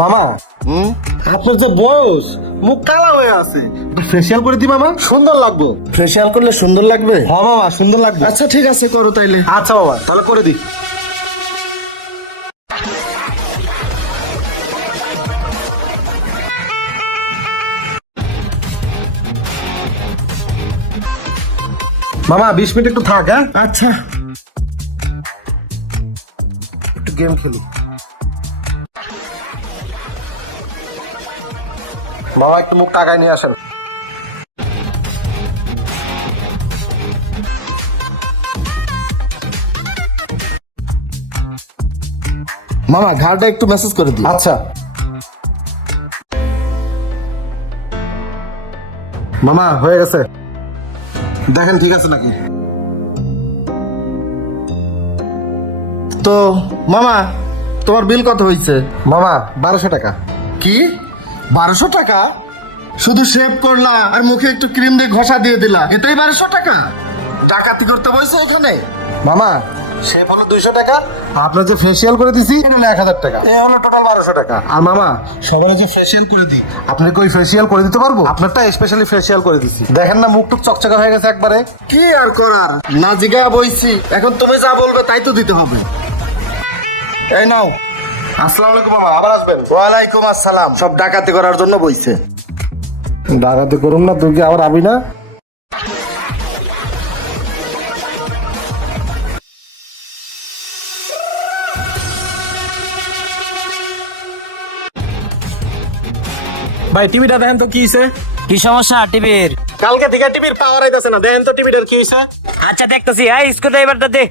মামা। হুম? আপনার যে বয়স মুখ কালা হয়ে আছে। ফেসিয়াল করে দি মামা। সুন্দর লাগবে। ফেসিয়াল করলে সুন্দর লাগবে? হ্যাঁ মামা সুন্দর লাগবে। আচ্ছা ঠিক আছে করো তাইলে। আচ্ছা বাবা তাহলে করে দি। মামা বিশ মিনিট একটু থাক হ্যাঁ? আচ্ছা। একটু গেম খেলি। মামা একটু মুখ টাকায় নিয়ে আসেন। মামা ঘাড়টা একটু মেসেজ করে দিই আচ্ছা। মামা হয়ে গেছে। দেখেন ঠিক আছে নাকি? তো মামা তোমার বিল কত হয়েছে মামা বারোশো টাকা। কি? বারোশো টাকা? শুধু শেভ করলা আর মুখে একটু ক্রিম দিয়ে ঘষা দিয়ে দিলা, এটাই বারোশো টাকা? ডাকাতি করতে বসে এখানে। মামা সে হলো দুইশো টাকা, আপনার যে ফেসিয়াল করে দিছি, এটা হলো এক হাজার টাকা। এ হলো টোটাল বারোশো টাকা। আর মামা সবাই যে ফেসিয়াল করে দিই। আপনাকে ওই ফেসিয়াল করে দিতে পারব? আপনারটা স্পেশালি ফেসিয়াল করে দিছি। দেখেন না মুখ টুক চকচকা হয়ে গেছে একবারে। কি আর করার? না জিগা বইছি। এখন তুমি যা বলবে তাই তো দিতে হবে। এই নাও। আসসালামু আলাইকুম মামা আবার আসবেন? ওয়ালাইকুম আসসালাম। সব ডাকাতি করার জন্য বইছে। ডাকাতি করুন না তুই কি আবার আবি না? ভাই টিভিটা দেখেন তো কি হইছে? কি সমস্যা টিভির? কালকে থেকে টিভির পাওয়ার আইতাছে না দেখেন তো টিভিটার কি হইছে? আচ্ছা দেখতেছি। এই স্ক্রু ড্রাইভারটা দে।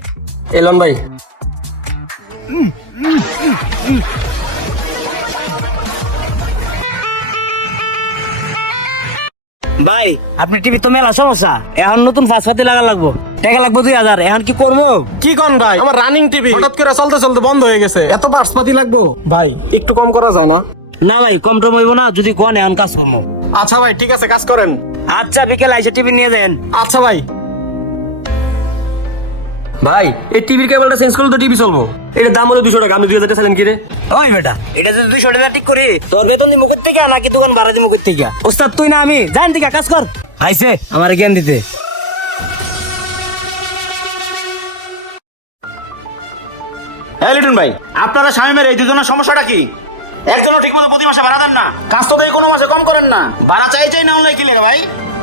এলন ভাই। ভাই আপনি টিভি তো মেলা সমস্যা। এখন নতুন ফাঁসপাতি লাগা লাগবো। টাকা লাগবো দুই হাজার এখন কি করব? কি কোন ভাই? আমার রানিং টিভি হঠাৎ করে চলতে চলতে বন্ধ হয়ে গেছে। এত পার্টস লাগবো? ভাই একটু কম করা যায় না। না ভাই কম টম হইব না যদি কোন এখন কাজ করব। আচ্ছা ভাই ঠিক আছে কাজ করেন। আচ্ছা বিকেল আইসে টিভি নিয়ে যান। আচ্ছা ভাই। ভাই এই টিভির কেবলটা চেঞ্জ করলে তো টিভি চলবো। এটার দাম হলো দুশো টাকা। আমি দুই হাজার টাকা ছিলেন কিরে ওই বেটা এটা যদি দুইশো টাকা ঠিক করি তোর বেতন দি মুখের থেকে? নাকি দোকান ভাড়া দি মুখের থেকে? ওস্তাদ তুই না আমি। জান থেকে কাজ কর। আইসে আমার জ্ঞান দিতে। হ্যাঁ লিটন ভাই আপনারা স্বামীমের এই দুজনের সমস্যাটা কি? একজনও ঠিক মতো প্রতি মাসে ভাড়া দেন না। কাজ তো কোনো মাসে কম করেন না। ভাড়া চাই চাই না অনলাইন ক্লিয়ার ভাই?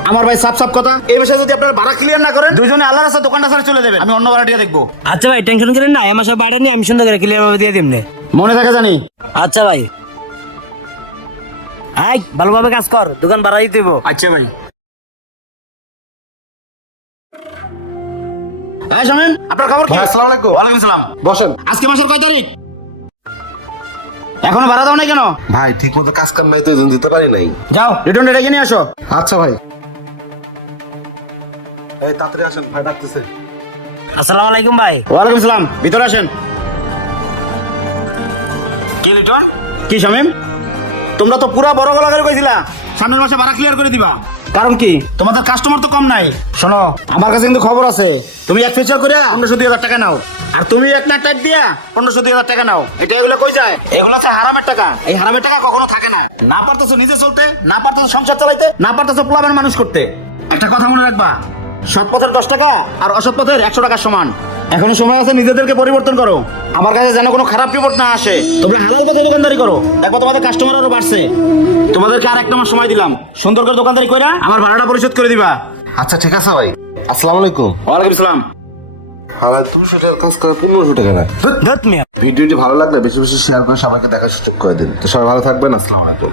আমার ভাই সাফ সাফ কথা। এই বিষয়ে যদি আপনারা ভাড়া ক্লিয়ার না করেন দুজনে আল্লাহ রাস্তা দোকানটা ছেড়ে চলে যাবেন। আমি অন্য ভাড়াটিয়া দেখব। আচ্ছা ভাই টেনশন করেন না আমার সব বাইরে নিয়ে আমি সুন্দর করে ক্লিয়ার ভাবে দিয়ে দিমনে। মনে থাকে জানি। আচ্ছা ভাই। আই ভালোভাবে কাজ কর দোকান ভাড়া দিতে দেবো আচ্ছা ভাই। হ্যাঁ শোনেন আপনার খবর কি? আসসালামু আলাইকুম। ওয়ালাইকুম সালাম। বসেন। আজকে মাসের কয় তারিখ? এখনও ভাড়া দাও নাই কেন? ভাই ঠিক মতো কাজ কাম নাই তো দিতে পারি নাই। যাও রিটার্ন ডেকে নিয়ে আসো। আচ্ছা ভাই। এই তাড়াতাড়ি আসেন ভাই ডাকতেছে। আসসালামু আলাইকুম ভাই। ওয়ালাইকুম সালাম ভিতরে আসেন। কি লিটন কি শামিম? তোমরা তো পুরা বড় গলা করে কইছিলা। সামনের মাসে ভাড়া ক্লিয়ার করে দিবা। কারণ কি? তোমাদের কাস্টমার তো কম নাই। শোনো। আমার কাছে কিন্তু খবর আছে। তুমি এক ফেসিয়াল করে পনেরোশো দুই হাজার টাকা নাও। আর তুমি এক না টাইপ দিয়া পনেরোশো দুই হাজার টাকা নাও। এটা এগুলো কই যায়? এগুলো হচ্ছে হারামের টাকা। এই হারামের টাকা কখনো থাকে না। না পারতেছো নিজে চলতে না পারতেছো সংসার চালাইতে না পারতেছো পোলাবেন মানুষ করতে। একটা কথা মনে রাখবা। সৎ পথের দশ টাকা আর অসৎ পথের একশো টাকার সমান। এখনও সময় আছে নিজেদেরকে পরিবর্তন করো। আমার কাছে যেন কোনো খারাপ রিপোর্ট না আসে। তোমরা হালাল পথে দোকানদারি করো। দেখো তোমাদের কাস্টমার আরও বাড়ছে। তোমাদেরকে আর একটা মাস সময় দিলাম। সুন্দর করে দোকানদারি কইরা আমার ভাড়াটা পরিশোধ করে দিবা। আচ্ছা ঠিক আছে ভাই। আসসালামু আলাইকুম। ওয়ালাইকুম আসসালাম আমার দুশো টাকার কাজ করে পনেরোশো টাকা না? ভিডিওটি ভালো লাগলে বেশি বেশি শেয়ার করে সবাইকে দেখার সুযোগ করে দিন। তো সবাই ভালো থাকবেন আসসালামু আলাইকুম।